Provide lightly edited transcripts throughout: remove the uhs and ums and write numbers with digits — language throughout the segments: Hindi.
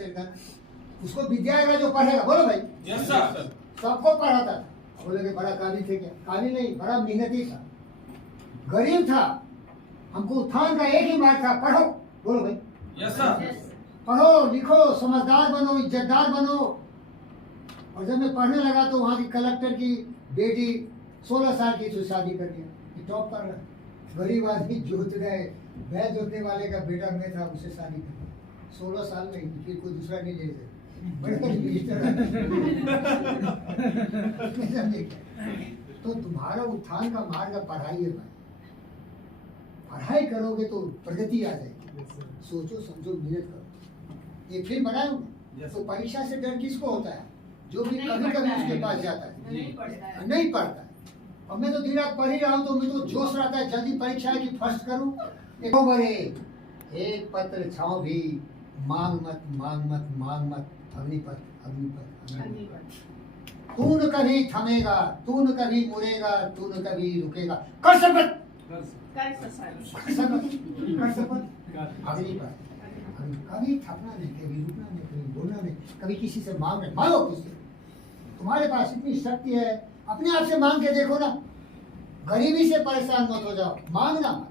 चलेगा। उसको विद्या आएगा जो पढ़ेगा। बोलो भाई। Yes sir. सबको पढ़ाता था। बोले कि बड़ा काबिल थे क्या? काबिल नहीं, बड़ा मेहनती था, गरीब था। हमको उत्थान का एक ही मार्ग था, पढ़ो। बोलो भाई। Yes sir. पढ़ो लिखो, समझदार बनो, इज्जतदार बनो। और जब मैं पढ़ने लगा तो वहाँ की कलेक्टर की बेटी 16 साल की थी, शादी कर दिया। टॉप पर गरीब आदमी जोत गए, बैल जोतने वाले का बेटा मैं था, उससे शादी कर दी। 16 साल में फिर कोई दूसरा नहीं ले गए। बड़े तो तुम्हारा उत्थान का मार्ग पढ़ाई है भाई। पढ़ाई करोगे तो प्रगति आ जाएगी। सोचो समझो, मेहनत करो। ये फिल्म बनाया हूँ। तो परीक्षा से डर किसको होता है? जो भी कभी कभी उसके पास जाता है, नहीं पढ़ता है। और मैं तो दिन रात पढ़ ही रहा हूँ, तो मैं तो जोश रहता है जल्दी परीक्षा है कि फर्स्ट करूँ। देखो बड़े, एक पत्र छाओ भी, मांग मत मांग मत मांग मत, अग्निपथ अग्निपथ अग्निपथ। तू न कभी थमेगा, तू न कभी मुड़ेगा, तू न कभी रुकेगा। कर सकत, कर सकत, अग्निपथ। कभी थकना नहीं, कभी रुकना नहीं, कभी बोलना नहीं, कभी किसी से मांग नहीं। मांगो किससे? तुम्हारे पास इतनी शक्ति है, अपने आप से मांग के देखो ना। गरीबी से परेशान मत हो जाओ, मांगना मत।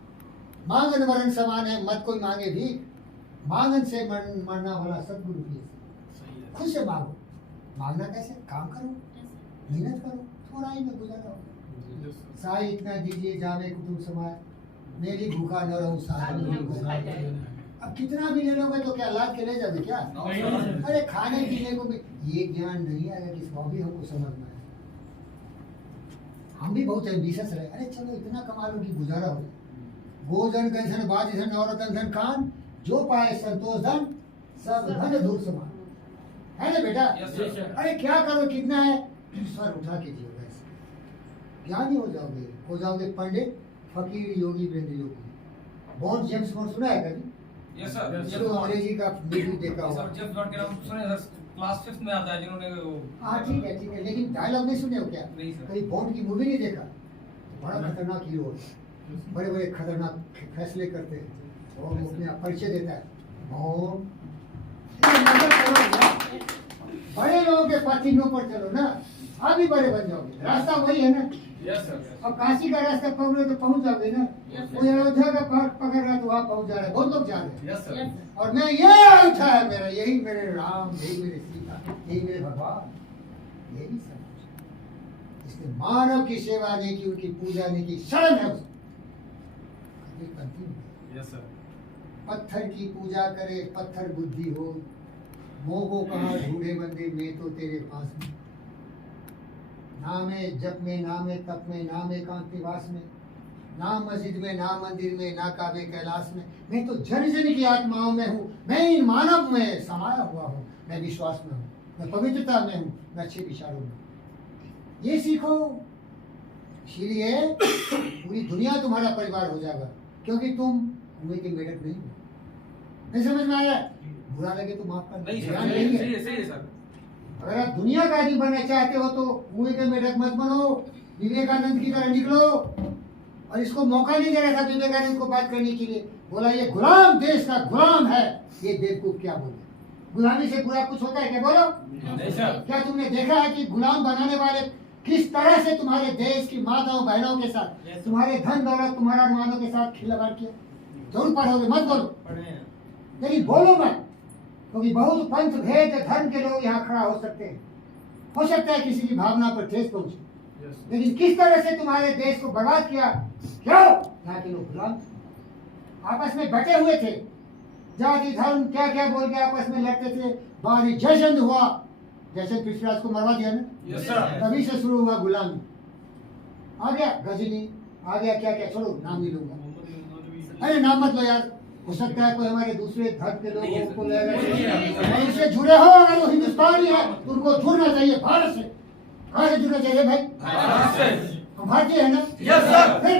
मांगन मरण समान है, मत कोई मांगे भी। मांगन से मरना वाला सदगुरु भी है। खुद से मांगो। मांगना कैसे? काम करो, मेहनत करो, थोड़ा ही में गुजारा हो। साई इतना दीजिए जावे कुटुंब समाज, मेरी भूखा न रहूं साथ। अब कितना भी ले लोगे तो क्या लाद के ले जाओगे क्या? अरे खाने पीने को भी ये ज्ञान नहीं आएगा, किसको भी हमको समझना है। हम भी बहुत एम्बिशियस रहे। अरे चलो इतना कमा लो कि गुजारा हो। गोजन कंसन बाज धन औरत धन खान, जो पाए संतोष धन, सब धन धूल समान। है ना बेटा? अरे क्या करो, कितना है, सर उठा के जियो। वैसे ज्ञानी हो जाओगे पंडित, फकीर, योगी, वृंद योगी। बॉन्ड जेम्स बॉन्ड सुना है कभी? Yes sir. चलो अंग्रेजी का मूवी देखा होगा। सर जेम्स बॉन्ड के नाम सुने सर, क्लास 5 में आता है जिन्होंने वो। हाँ ठीक है, लेकिन डायलॉग नहीं सुने हो क्या? नहीं सर। कहीं बॉन्ड की मूवी नहीं देखा? बड़ा खतरनाक हीरो होता है, बड़े बड़े खतरनाक फैसले करते हैं और वो अपने परिचय देता है। बॉन्ड, बड़े लोगों के पथिनों पर चलो ना, आप भी बड़े बन जाओगे। रास्ता वही है ना। Yes sir. अब काशी का रास्ता पकड़ो तो पहुंच जाओगे ना। वो अयोध्या का पकड़ रहा तो वहाँ पहुंच जा रहा है। बहुत लोग जा रहे हैं। Yes sir. और मैं ये अयोध्या है मेरा, यही मेरे राम, यही मेरे सीता, यही मेरे भगवान, यही सब कुछ। इसलिए मानव की सेवा नहीं की, उनकी पूजा नहीं की, शरण है उसको। Yes sir. पत्थर की पूजा करे, पत्थर बुद्धि हो। मोह कहाँ ढूंढे बंदे, मैं तो तेरे पास में। नामे जप में, नामे तप में, नाम एकांत निवास में, ना मस्जिद में, ना मंदिर में, ना काबे कैलाश में। मैं तो जन जन की आत्माओं में हूँ। मैं इन मानव में समाया हुआ हूँ। मैं विश्वास में हूँ, मैं पवित्रता में हूँ, मैं अच्छे विचारों में। ये सीखो, इसीलिए पूरी दुनिया तुम्हारा परिवार हो जाएगा, क्योंकि तुम कुएं के मेढक नहीं हो। नहीं समझ में आया? बुरा लगे तो माफ कर। नहीं सर, ध्यान नहीं है। सही है सर। अगर आप दुनिया का आदमी बनना चाहते हो तो कुएं के मेढक मत बनो, विवेकानंद की तरह निकलो। और इसको मौका नहीं दे रहा था विवेकानंद को बात करने के लिए। बोला ये गुलाम देश का गुलाम है। ये बेवकूफ क्या बोले? गुलामी से बुरा कुछ होता है क्या? बोलो। नहीं सर। क्या तुमने देखा है कि गुलाम बनाने वाले किस तरह से तुम्हारे देश की माताओं बहनों के साथ, तुम्हारे धन दौलत, तुम्हारा अरमानों के साथ खिलवाड़ किया? जरूर पढ़ोगे, मत बोलो, लेकिन बोलो मत, क्योंकि बहुत पंथ भेद धर्म के लोग यहाँ खड़ा हो सकते हैं। हो सकता है किसी की भावना पर ठेस पहुंचे, लेकिन किस तरह से तुम्हारे देश को बर्बाद किया। क्यों? यहाँ के लोग गुलाम आपस में बटे हुए थे, जाति धर्म क्या क्या बोल के आपस में लड़ते थे। बारी जश्न हुआ, जैसे पृथ्वीराज को मरवा दिया ना, यस सर। तभी से शुरू हुआ गुलामी। आ गया गजनी, आ गया क्या क्या, छोड़ो नाम नहीं लूंगा। अरे नाम मत लो यार, हो सकता है कोई हमारे दूसरे धर्म के लोग को इससे जुड़े हो। अगर वो हिंदुस्तानी है तो उनको जुड़ना चाहिए भारत से। कहाँ से जुड़ना चाहिए भाई? हम भारतीय है ना। Yes sir. फिर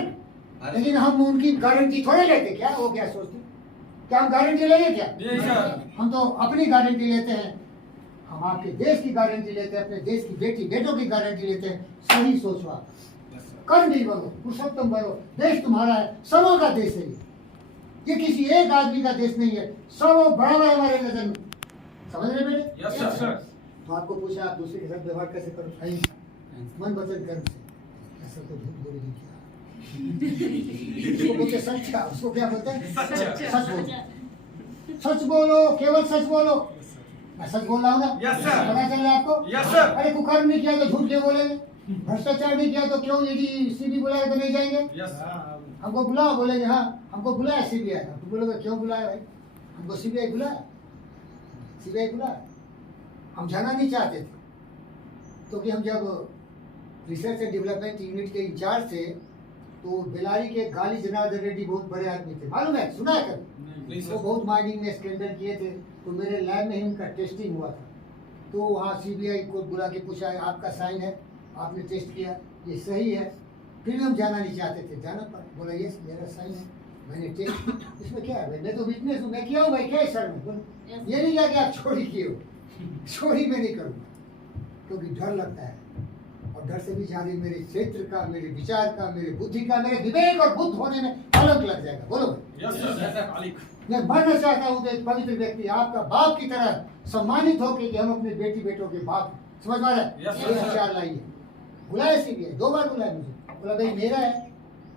लेकिन हम उनकी गारंटी थोड़े लेते क्या? वो क्या सोचते? क्या हम गारंटी लेंगे क्या? नहीं सर। हम तो अपनी गारंटी लेते हैं। हम आपके देश की गारंटी लेते हैं, अपने देश की बेटी बेटों की गारंटी लेते हैं। सही सोचो, कर्मवीर बनो, पुरुषोत्तम बनो। देश तुम्हारा है, सबों का देश है। ये किसी एक आदमी का देश नहीं है, सब बराबर हमारे नजर में। समझ रहे बेटे? Yes sir. तो आपको पूछा आप दूसरे के साथ व्यवहार कैसे करो? मन वचन कर्म से। ऐसा तो झूठ बोलेगी क्या? उसको बोलते सच्चा, उसको क्या बोलते हैं? सच बोलो, सच बोलो, केवल सच बोलो। मैं सच बोल रहा हूँ ना? Yes sir. पता चल रहा है आपको? Yes sir. अरे कुकर्म नहीं किया तो झूठ क्यों बोलेंगे? भ्रष्टाचार नहीं किया तो क्यों ईडी सीबी बुलाया तो नहीं जाएंगे? Yes sir. हमको बुलाओ, बोलेंगे हाँ हमको बुलाया सीबीआई। तो बोलोगे क्यों बुलाया भाई? हमको सीबीआई बुलाया, सीबीआई बुलाया, हम जाना नहीं चाहते थे क्योंकि हम जब रिसर्च एंड डेवलपमेंट यूनिट के इंचार्ज थे तो बेलारी के गाली जनार्दन रेड्डी बहुत बड़े आदमी थे, मालूम है? सुना है कभी? नहीं वो सर। बहुत माइनिंग में स्कैंडल किए थे तो मेरे लैब में ही उनका टेस्टिंग हुआ था। तो वहाँ सीबीआई को बुला के पूछा आपका साइन है, आपने टेस्ट किया, ये सही है? फिर भी हम जाना नहीं चाहते थे, जाना पड़ा। बोला यस मेरा साइन है, मैंने टेस्ट। इसमें क्या है भाई? मैं तो विटनेस हूँ, मैं किया हूँ भाई, क्या है सर में? बोलो ये नहीं क्या कि आप चोरी किए हो, चोरी में नहीं करूँगा क्योंकि डर लगता है। और डर से भी ज्यादा मेरे क्षेत्र का, मेरे विचार का, मेरे बुद्धि का, मेरे विवेक और बुद्ध होने में अलग लग जाएगा। बोलो भाई। Yes sir. मालिक। मैं मरना चाहता हूँ तो एक पवित्र व्यक्ति आपका बाप की तरह सम्मानित होकर कि हम अपने बेटी बेटों के बाप, समझ पा रहे हैं? Yes, ये sir. विचार लाइए। बुलाया सीबीआई, 2 बार बुलाया मुझे, बोला भाई मेरा है,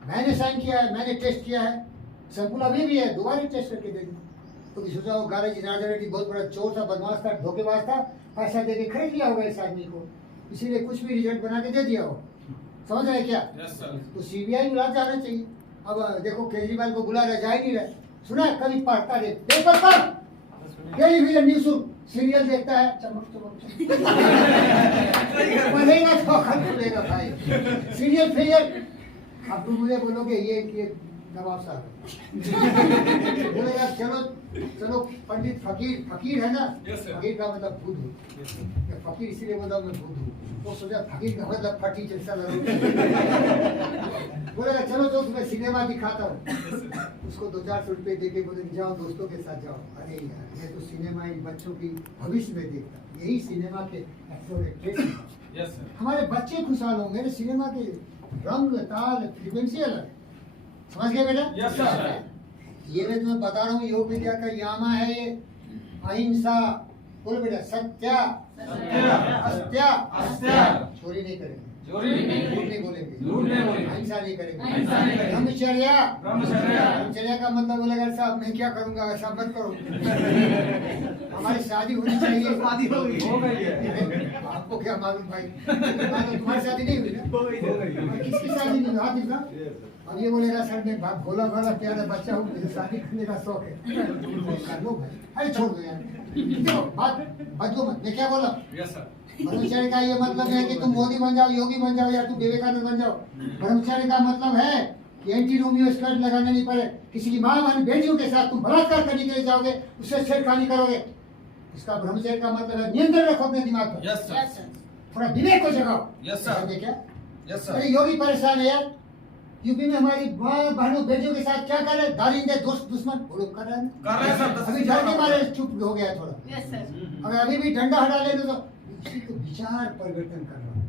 मैंने साइन किया है, मैंने टेस्ट किया है, सैंपल अभी भी है, दोबारा टेस्ट करके दे दूँ। तो सोचा वो गारज जनार्दन रेड्डी बहुत बड़ा चोर था, बदमाश था, धोखेबाज था, पैसा दे के खरीद लिया होगा इस आदमी को, इसीलिए कुछ भी रिजल्ट बना के दे दिया हो। समझ रहे क्या? Yes sir. तो सीबीआई बुला जाना चाहिए। अब देखो केजरीवाल को बुला रहा, जा ही नहीं रहा। सुना है कभी पढ़ता रे पेपर पर, टेलीविजन न्यूज सीरियल देखता है, चमक चमक पढ़ेगा तो अखंड खुलेगा भाई, सीरियल फेरियल। अब तुम मुझे बोलोगे ये नवाब साहब बोलेगा चलो चलो पंडित फकीर, फकीर है ना? Yes, sir. फकीर का मतलब बुद्ध। Yes sir. फकीर इसीलिए बोला मैं बुद्ध हूँ, तो सोचा फकीर का मतलब फटी जैसा लगा। बोलेगा चलो तो तुम्हें सिनेमा दिखाता हूँ। उसको 200-400 रुपए दे के बोले जाओ दोस्तों के साथ जाओ। अरे यार मैं तो सिनेमा इन बच्चों की भविष्य में देखता हूँ, यही सिनेमा के एक्टर। Yes sir. हमारे बच्चे खुशहाल हों, मेरे सिनेमा के रंग ताल फ्रीक्वेंसी अलग है। समझ गए बेटा? Yes sir. ये मैं तुम्हें बता रहा हूँ, योग विद्या का यामा है ये। अहिंसा, बोलो बेटा, सत्या, अस्त्या, चोरी नहीं करेंगे, चोरी नहीं झूठ नहीं बोलेंगे, झूठ नहीं बोलेंगे, अहिंसा नहीं करेंगे, अहिंसा नहीं करेंगे, ब्रह्मचर्या। ब्रह्मचर्या। ब्रह्मचर्या का मतलब बोलेगा साहब मैं क्या करूंगा, ऐसा मत करो। हमारी शादी होनी चाहिए। शादी हो गई। हो गई है। अरे, आपको क्या मालूम भाई? तुम्हारी शादी नहीं हुई ना? हो गई। और किसकी शादी नहीं हुई? हाथ दिखा। अब ये बोलेगा सर मैं भोला भाला प्यारा बच्चा हूँ, मुझे शादी करने का शौक है। कर लो भाई, अरे छोड़ दो यार, देखो बात बदलो मत। मैं क्या बोला? Yes sir. ब्रह्मचर्य का ये मतलब है कि तुम मोदी बन जाओ, योगी बन जाओ, या तुम विवेकानंद बन जाओ। ब्रह्मचर्य का मतलब है कि एंटी रोमियो स्कर्ट लगाना नहीं पड़े, किसी की माँ बहन बेटियों के साथ तुम बलात्कार करने के लिए जाओगे, उससे छेड़खानी करोगे। इसका ब्रह्मचर्य का मतलब है नियंत्रण रखो अपने दिमाग पर, यस सर। थोड़ा विवेक को जगाओ। Yes sir. समझे क्या? यस अरे सर। योगी परेशान है यार, यूपी में हमारी माँ बहनों बेटियों के साथ क्या कर रहे हैं? दारिंदे दोस्त दुश्मन वो लोग कर रहे हैं। कर रहे हैं सर। अभी डर के मारे चुप हो गया थोड़ा। Yes sir. अगर अभी भी डंडा हटा ले तो इसी को विचार परिवर्तन कर रहा हूँ।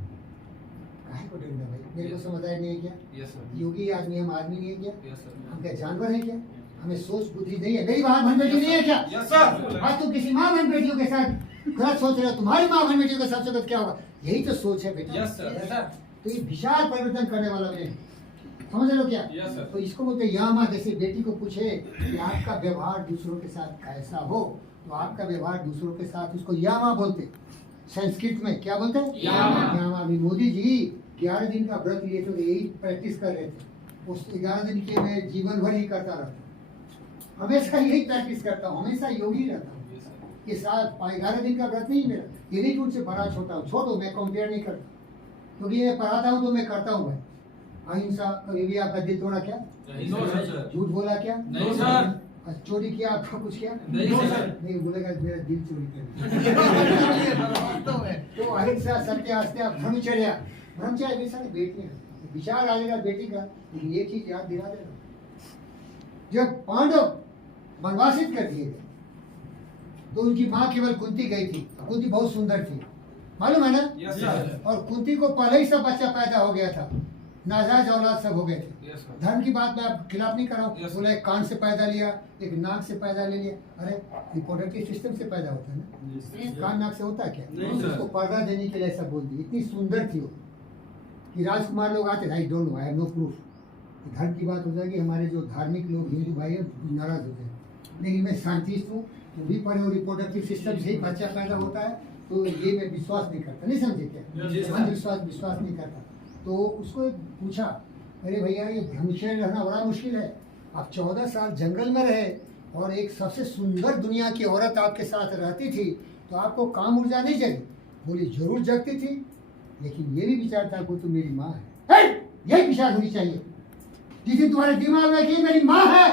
काहे को डंडा भाई? मेरे को समझ आया नहीं है क्या? Yes sir. योगी आदमी हम आदमी नहीं है क्या? Yes sir. हम क्या जानवर है क्या? हमें सोच बुद्धि नहीं है? मेरी माँ बहन बेटी नहीं है क्या? Yes sir. आज तुम किसी माँ बहन बेटियों के साथ गलत सोच रहे हो, तुम्हारी माँ बहन बेटियों के साथ गलत क्या होगा? यही तो सोच है बेटा। Yes sir. तो ये विचार परिवर्तन करने वाला मैं, समझ लो क्या? Yes sir. तो इसको बोलते यामा। जैसे बेटी को पूछे कि आपका व्यवहार दूसरों के साथ कैसा हो, तो आपका व्यवहार दूसरों के साथ, उसको यामा बोलते। संस्कृत में क्या बोलते हैं? यामा। यामा। अभी मोदी जी 11 दिन का व्रत लिए थे, यही प्रैक्टिस कर रहे थे। उस 11 दिन के मैं जीवन भर ही करता रहता, हमेशा यही प्रैक्टिस करता हूँ, हमेशा योगी रहता हूँ। Yes sir. ये साथ 11 दिन का व्रत नहीं मेरा, ये नहीं कि उनसे बड़ा छोटा हूँ, छोटो मैं कंपेयर नहीं करता, क्योंकि ये पढ़ाता हूँ तो मैं करता हूँ भाई। अहिंसा, कभी भी आपका दिल तोड़ा क्या? No sir. झूठ बोला क्या? नहीं सर। चोरी किया आपका कुछ क्या? नहीं सर। नहीं बोलेगा मेरा दिल चोरी कर। तो अहिंसा, सत्य, अस्त्या, ब्रह्मचर्या। ब्रह्मचर्य भी सारी बेटियां हैं। विचार आ जाएगा बेटी का, लेकिन एक चीज याद दिला देना, जब पांडव वनवासित कर दिए गए तो उनकी माँ केवल कुंती गई थी। कुंती बहुत सुंदर थी, मालूम है ना? Yes sir. और कुंती को पहले ही सब बच्चा पैदा हो गया था, नाजायज औलाद सब हो गए थे। Yes, sir. धर्म की बात मैं आप खिलाफ नहीं कर रहा हूँ। Yes, sir. बोला एक कान से पैदा लिया, एक नाक से पैदा ले लिया। अरे रिप्रोडक्टिव सिस्टम से पैदा होता है ना, कान नाक से होता है क्या? नहीं, sir. उसको पर्दा देने के लिए ऐसा बोल दी। इतनी सुंदर थी वो कि राजकुमार लोग आते, I don't know, I have no proof. धर्म की बात हो जाएगी, हमारे जो धार्मिक लोग हिंदू भाई हैं नाराज होते हैं। लेकिन मैं साइंटिस्ट हूँ, जो भी पढ़े हो रिप्रोडक्टिव सिस्टम से ही बच्चा पैदा होता है, तो ये मैं विश्वास नहीं करता। नहीं समझे क्या? Yes, sir. विश्वास नहीं करता। तो उसको पूछा, अरे भैया ये ब्रह्मचर्य रहना बड़ा मुश्किल है। आप 14 साल जंगल में रहे और एक सबसे सुंदर दुनिया की औरत आपके साथ रहती थी, तो आपको काम ऊर्जा नहीं जगी? बोली जरूर जगती थी, लेकिन ये भी विचार था कि तो मेरी माँ है। यही विचार होनी चाहिए। जिस दिन तुम्हारे दिमाग में कि मेरी माँ है,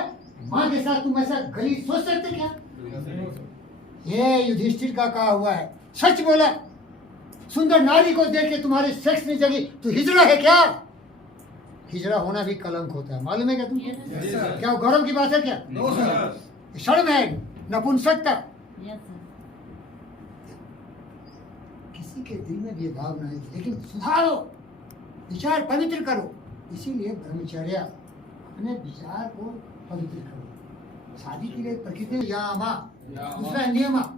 माँ के साथ तुम ऐसा गलीज सोच सकते क्या? ये युधिष्ठिर का कहा हुआ है, सच बोला। सुंदर नारी को देख के तुम्हारी सेक्स नहीं जगी तो हिजड़ा है क्या? हिजड़ा होना भी कलंक होता है, मालूम है क्या तुमको? Yes, sir. क्या वो गौरव की बात है क्या? No, sir. शर्म है, नपुंसकता। किसी के दिल में भी ये भावना है, लेकिन सुधारो, विचार पवित्र करो। इसीलिए ब्रह्मचर्य, अपने विचार को पवित्र करो। शादी के लिए प्रकृति यामा, दूसरा है नियमा।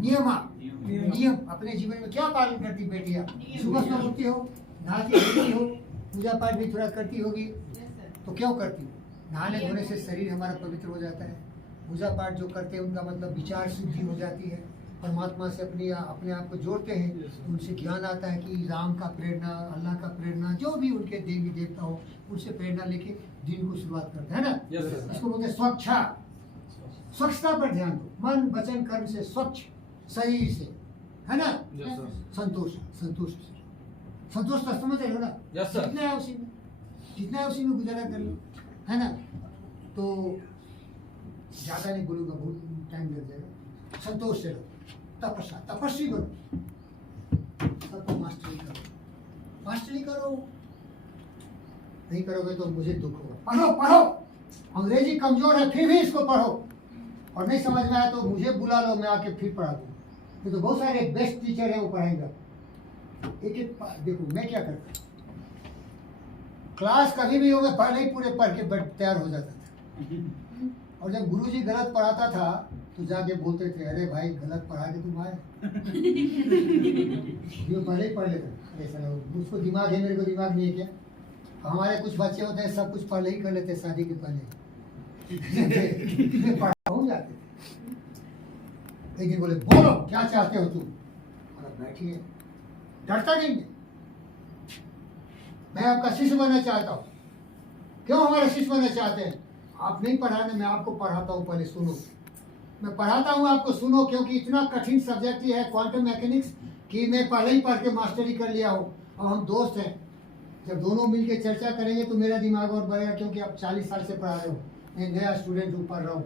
नियम अपने जीवन में क्या पालन करती बेटियां? सुबह सुबह उठती हो, नहाती धोती हो, पूजा पाठ भी थोड़ा करती होगी, तो क्यों करती हो? नहाने धोने से शरीर हमारा पवित्र हो जाता है। पूजा पाठ जो करते हैं उनका मतलब विचार शुद्धि हो जाती है, परमात्मा से अपने आप को जोड़ते हैं, उनसे ज्ञान आता है कि राम का प्रेरणा, अल्लाह का प्रेरणा, जो भी उनके देवी देवता हो, उनसे प्रेरणा लेके दिन को शुरुआत करते हैं ना। Yes, sir. इसको बोलते हैं स्वच्छा। स्वच्छता पर ध्यान दो, मन वचन कर्म से स्वच्छ, शरीर से, है ना? Yes, sir. संतोष संतोष तो समझ रहे हो ना? Yes, sir. जितना है उसी में गुजारा कर लो, है ना? तो ज्यादा नहीं बोलूंगा, बहुत टाइम लग जाएगा। संतोष से रहो, तपस्वी बनो, सबको मास्टरी करो। नहीं करोगे तो मुझे दुख होगा। पढ़ो, अंग्रेजी कमजोर है फिर भी इसको पढ़ो, और नहीं समझ में आया तो मुझे बुला लो, मैं आके फिर पढ़ा दूँ। तो बहुत सारे बेस्ट टीचर हैं, वो पढ़ाएंगे। एक देखो मैं क्या करता, क्लास कभी भी हो, मैं पहले ही पूरे पढ़ के तैयार हो जाता था। और जब गुरुजी गलत पढ़ाता था तो जाके बोलते थे, अरे भाई गलत पढ़ा के तुम आए। जो पहले ही पढ़ लेते, ऐसा उसको दिमाग है, मेरे को दिमाग नहीं है क्या? हमारे कुछ बच्चे होते हैं सब कुछ पहले ही कर लेते हैं, शादी के पहले पढ़ा हो जाते थे। एक दिन बोले, बोलो क्या चाहते हो तुम? बैठिए, डरता नहीं है। मैं आपका शिष्य बनना चाहता हूँ। क्यों हमारे शिष्य बनना चाहते हैं? आप नहीं पढ़ाने, मैं आपको पढ़ाता हूँ, पहले सुनो। मैं पढ़ाता हूँ आपको, सुनो, क्योंकि इतना कठिन सब्जेक्ट ही है क्वांटम मैकेनिक्स कि मैं पहले ही पढ़ के मास्टरी कर लिया हूँ, और हम दोस्त हैं। जब दोनों मिलके चर्चा करेंगे तो मेरा दिमाग और बढ़ेगा, क्योंकि आप 40 साल से पढ़ा रहे हो, मैं नया स्टूडेंट हूँ, पढ़ रहा हूँ।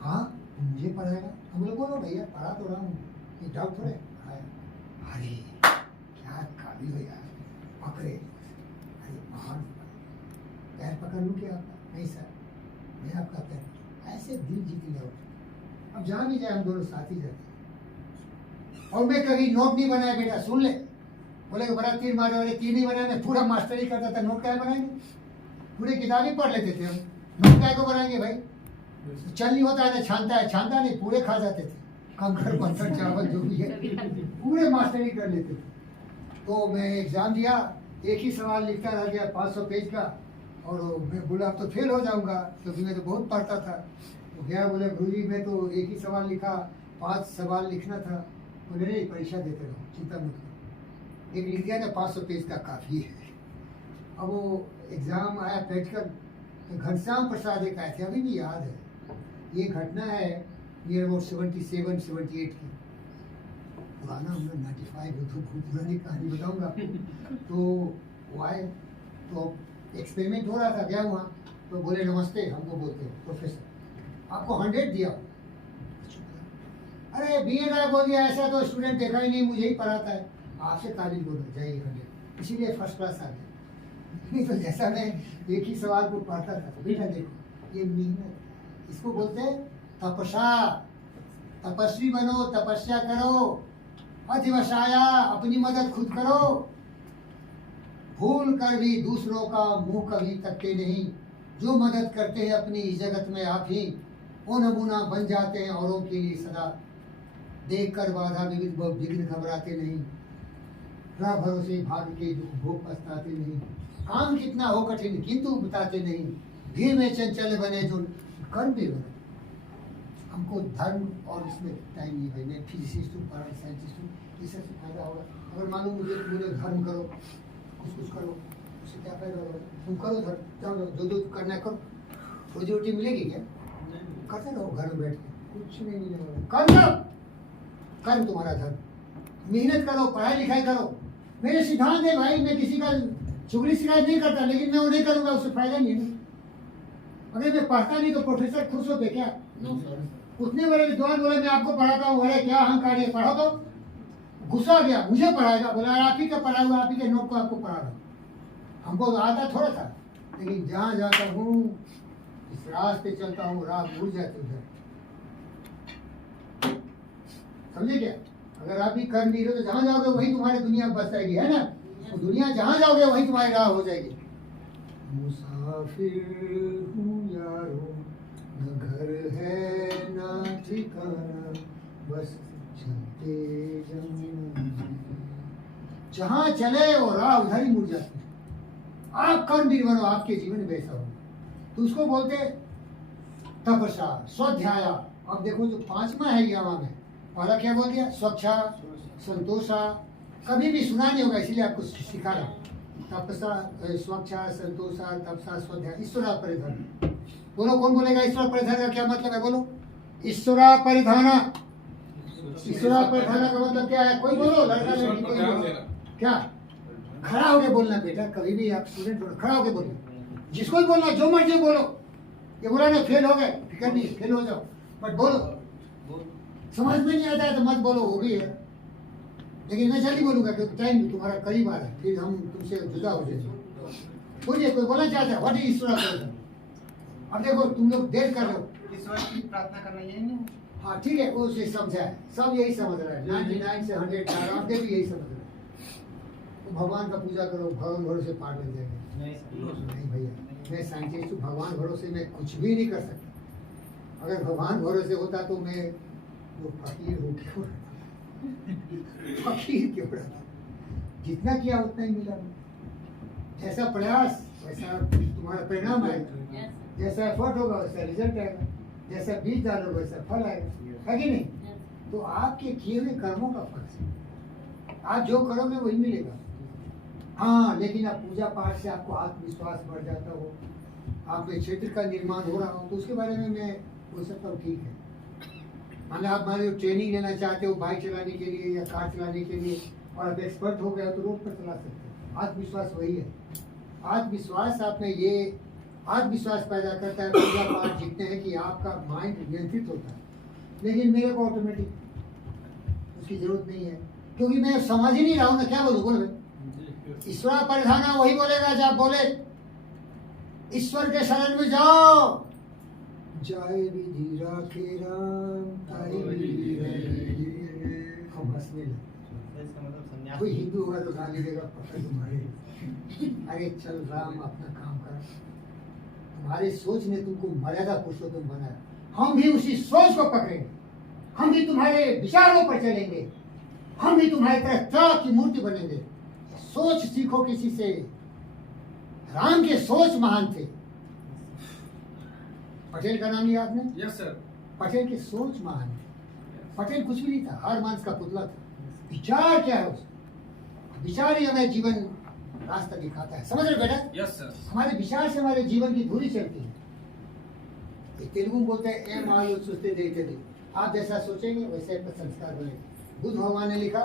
हाँ मुझे पढ़ाएगा? हम लोग बोलो भैया पढ़ा तो रहा हूँ, ये डाउट थोड़े पढ़ाया। अरे क्या काबिल हो यार, पकड़े, अरे महान, पैर पकड़ लूँ क्या आपका? नहीं सर, मैं आपका पैर, ऐसे दिल जीत लिया। अब जहाँ भी जाए हम दोनों साथ ही जाते हैं। और मैं कभी नोट नहीं बनाया, बेटा सुन ले, बोले बड़ा तीर मारे, अरे तीर नहीं बनाया, मैं पूरा मास्टरी करता था, नोट क्या बनाएंगे? पूरी किताब ही पढ़ लेते थे हम, नोट क्या को बनाएंगे भाई? चल नहीं होता है ना, छानता नहीं, पूरे खा जाते थे, कंकड़ पत्थर चावल जो भी है, पूरे मास्टरी कर लेते थे। तो मैं एग्जाम दिया, एक ही सवाल लिखता रह गया 500 पेज का, और मैं बोला अब तो फेल हो जाऊंगा, क्योंकि मैं तो बहुत पढ़ता था। तो गया, बोले गुरुजी मैं तो एक ही सवाल लिखा, 5 सवाल लिखना था। बोले नहीं, परीक्षा देते रहो, चिंता मत करो, एक लिख दिया ना 500 पेज का काफ़ी है। अब वो एग्ज़ाम आया प्रैक्टिकल, तो घनश्याम प्रसाद एक आए थे, अभी भी याद है। ये घटना है नियर अबाउट 77-78 की, पुराना, हम लोग 95 हो, तो खूब पुरानी कहानी बताऊंगा। तो वो आए, तो एक्सपेरिमेंट हो रहा था, गया वहाँ, तो बोले नमस्ते, हमको बोलते हैं प्रोफेसर आपको 100 दिया। अरे BA राय बोल दिया, ऐसा तो स्टूडेंट देखा ही नहीं, मुझे ही पढ़ाता है, आपसे तारीफ बोलो जाइए 100, इसीलिए फर्स्ट क्लास आ गया। नहीं तो जैसा मैं एक ही सवाल को पढ़ता था, बेटा देखो ये मेहनत, इसको बोलते हैं तपस्या। तपस्वी बनो, तपस्या करो, अधिवसाया, अपनी मदद खुद करो। भूल कर भी दूसरों का मुंह कभी तकते नहीं, जो मदद करते हैं अपनी इस जगत में आप ही, वो नमूना बन जाते हैं औरों के लिए सदा। देख कर बाधा विघ्न घबराते नहीं, राह भरोसे भाग के दुख भोग पछताते नहीं। काम कितना हो कठिन किंतु बताते नहीं, भीड़ में चंचल बने जो कर्म भी बने। हमको धर्म और इसमें टाइम नहीं भाई, मैं फिजिसिस्ट हूँ, साइंटिस्ट हूँ, इससे फायदा होगा। अगर मालूम मुझे बोले धर्म करो, कुछ करो, उससे क्या फायदा होगा? तुम करो धर्म, जाओ जो जो करना है करो, रोजी रोटी मिलेगी क्या? करते रहो घर में बैठ के, कुछ नहीं मिलेगा। कर्म तुम्हारा धर्म, मेहनत करो, पढ़ाई लिखाई करो। मेरे सिद्धांत है भाई, मैं किसी का चुगली शिकायत नहीं करता, लेकिन मैं वो नहीं करूँगा, उससे फायदा नहीं है। अगर मैं पढ़ता नहीं तो प्रोफेसर खुश होते क्या? उतने बड़े विद्वान बोले मैं आपको पढ़ाता हूँ, अरे क्या अहंकार है, पढ़ो तो। गुस्सा आ गया, मुझे पढ़ाएगा, बोला आप ही का पढ़ा हुआ, आप ही के नोट को आपको पढ़ा रहा हूँ। हमको तो आता थोड़ा था, लेकिन जहाँ जाता हूँ, इस रास्ते चलता हूँ, राह भूल जाते उधर। समझे क्या? अगर आप भी कर्म नहीं रहे तो जहाँ जाओगे वही तुम्हारी दुनिया बस जाएगी, है ना? तो दुनिया जहाँ जाओगे वही तुम्हारी राह हो जाएगी। मुसाफिर हूँ यारो, न घर है न ठिकाना, बस चलते जहाँ चले वो राह उधर ही मुड़ जाती है। आप कर्म भी बनो, आपके जीवन में वैसा हो तो उसको बोलते तपस्या, स्वाध्याय। अब देखो जो पांचवा है यहाँ में, पहला क्या बोल दिया? स्वच्छा, संतोषा। कभी भी सुना नहीं होगा, इसलिए आपको सिखा रहा हूँ। तपसा, स्वच्छा, संतोषा, तपसा, स्वाध्याय, ईश्वरा परिधान। बोलो, कौन बोलेगा ईश्वर परिधान का क्या मतलब है? बोलो, ईश्वरा परिधान। ईश्वरा परिधान का मतलब क्या है? कोई बोलो, लड़का लड़की कोई बोलो। क्या? खड़ा होके बोलना बेटा, कभी भी आप स्टूडेंट हो खड़ा होके बोलो, जिसको भी बोलना, जो मर्जी बोलो। ये बोला ना फेल हो गए, फिक्र नहीं, फेल हो जाओ, बट बोलो। समझ में नहीं आता है तो मत बोलो, वो भी है, लेकिन मैं जल्दी बोलूंगा क्योंकि टाइम तुम्हारा करीब आ रहा है, फिर हम तुमसे जुदा हो जाएंगे। बोलिए, कोई बोलना चाहता है? व्हाट इज ईश्वर परिधान? अब देखो तुम लोग देर कर रहे हो, ईश्वर की प्रार्थना करना यही नहीं? हाँ ठीक है, वो उसे समझा है, सब यही समझ रहा है, 99 से 100 आपके भी यही समझ रहे हैं। तो भगवान का पूजा करो, भगवान भरोसे पार लग जाएगा। नहीं भैया, मैं साइंटिस्ट हूँ, भगवान भरोसे मैं कुछ भी नहीं कर सकता। अगर भगवान भरोसे होता तो मैं वो फकीर हो क्यों फकीर क्यों रहता? जितना किया उतना ही मिला। जैसा प्रयास वैसा तुम्हारा परिणाम आएगा, जैसा एफर्ट होगा वैसा रिजल्ट आएगा, जैसा बीज डालोगे वैसा फल आएगा, है कि नहीं? तो आपके किए हुए कर्मों का फल है, आप जो करोगे वही मिलेगा। हाँ, लेकिन आप पूजा पाठ से आपको आत्मविश्वास बढ़ जाता हो, आप में क्षेत्र का निर्माण हो रहा हो, तो उसके बारे में मैं बोल सकता हूँ ठीक है। माने आप मान लो ट्रेनिंग लेना चाहते हो बाइक चलाने के लिए या कार चलाने के लिए, और आप एक्सपर्ट हो गए तो रोड पर चला सकते हो। आत्मविश्वास वही है। आत्मविश्वास आप में ये आत्मविश्वास पैदा करता है, पूजा पाठ जीतते हैं कि आपका माइंड नियंत्रित होता है। लेकिन मेरे को ऑटोमेटिक उसकी जरूरत नहीं है, क्योंकि मैं समझ ही नहीं रहा हूँ ना, क्या बोलूँ? बोलो, ईश्वर परिधान वही बोलेगा जब बोले ईश्वर के शरण में जाओ। जय विधि राखे राम, ताई विधि रहे। हम हंसने लगे। कोई हिंदू होगा तो गाली देगा, पकड़ तुम्हारे। अरे चल राम, अपना काम कर। तुम्हारी सोच ने तुमको मर्यादा पुरुषोत्तम बनाया, हम भी उसी सोच को पकड़ेंगे, हम भी तुम्हारे विचारों पर चलेंगे, हम भी तुम्हारी तरह त्याग की मूर्ति बनेंगे। सोच सीखो किसी से। राम के सोच महान थे। पटेल का नाम लिया आपने? Yes sir. पटेल की सोच महान थी। पटेल कुछ भी नहीं था, हर मांस का पुतला था। विचार क्या है उसका? विचार ही हमें जीवन रास्ता दिखाता है। समझ रहे बेटा? Yes sir. हमारे विचार से हमारे जीवन की धुरी चलती है। तेलुगु में बोलते हैं एम आलू सोचते देखते थे। आप जैसा सोचेंगे वैसे आपका संस्कार बनेगा। बुद्ध भगवान ने लिखा,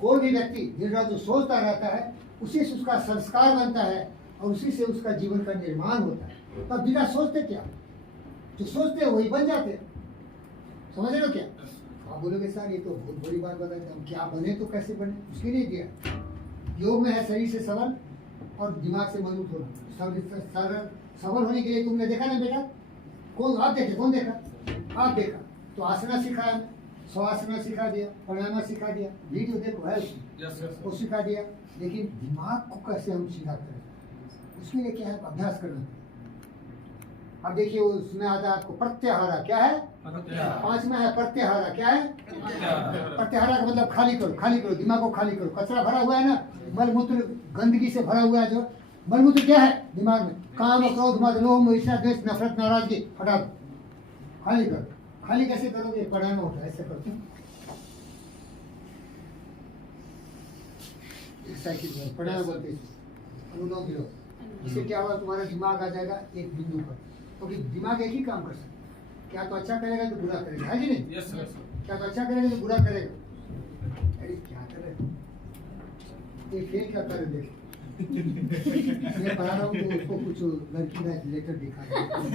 कोई भी व्यक्ति दिन रात जो सोचता रहता है उसी से उसका संस्कार बनता है और उसी से उसका जीवन का निर्माण होता है। तब बिना सोचते क्या, जो सोचते हैं वही बन जाते हैं। समझ रहे हो क्या? आप बोलोगे सर ये तो बहुत बड़ी बात बताते हैं, हम क्या बने तो कैसे बने, उसके लिए दिया। योग में है शरीर से सबल और दिमाग से मजबूत होना। सबल होने के लिए तुमने देखा ना बेटा, कौन आप देखे, कौन देखा? आप देखा तो आसना सिखाया, श्वासना सिखा दिया, प्राणायाम सिखा दिया, वीडियो देखो है उसमें, यस यस वो सिखा दिया। लेकिन दिमाग को कैसे हम सीधा करें, उसके लिए क्या है, अभ्यास करना पड़ेगा। अब देखिए उसमें आता है आपको प्रत्याहारा, क्या है, पांचवा है प्रत्याहारा, क्या है, प्रत्याहारा का मतलब खाली करो, खाली करो, दिमाग को खाली करो। कचरा भरा हुआ है ना, मलमूत्र गंदगी से भरा हुआ है, जो मलमूत्र क्या है दिमाग में, काम क्रोध मद लोभ ईर्ष्या द्वेष नफरत नाराजगी, हटा दो, खाली करो। खाली कैसे करोगे, प्राणायाम होता है, ऐसे करते हैं, साइकिल प्राणायाम बोलते हैं, अनुलोम विलोम। इससे क्या होगा, तुम्हारा दिमाग आ जाएगा एक बिंदु पर, क्योंकि दिमाग एक ही काम कर सकता है, क्या तो अच्छा करेगा तो बुरा करेगा, है कि नहीं, यस यस क्या तो अच्छा करेगा तो बुरा करेगा। अरे क्या करे, ये फेल क्या करे, देखे मैं पढ़ा रहा हूँ तो उसको कुछ लड़की का लेटर दिखा रहा हूँ।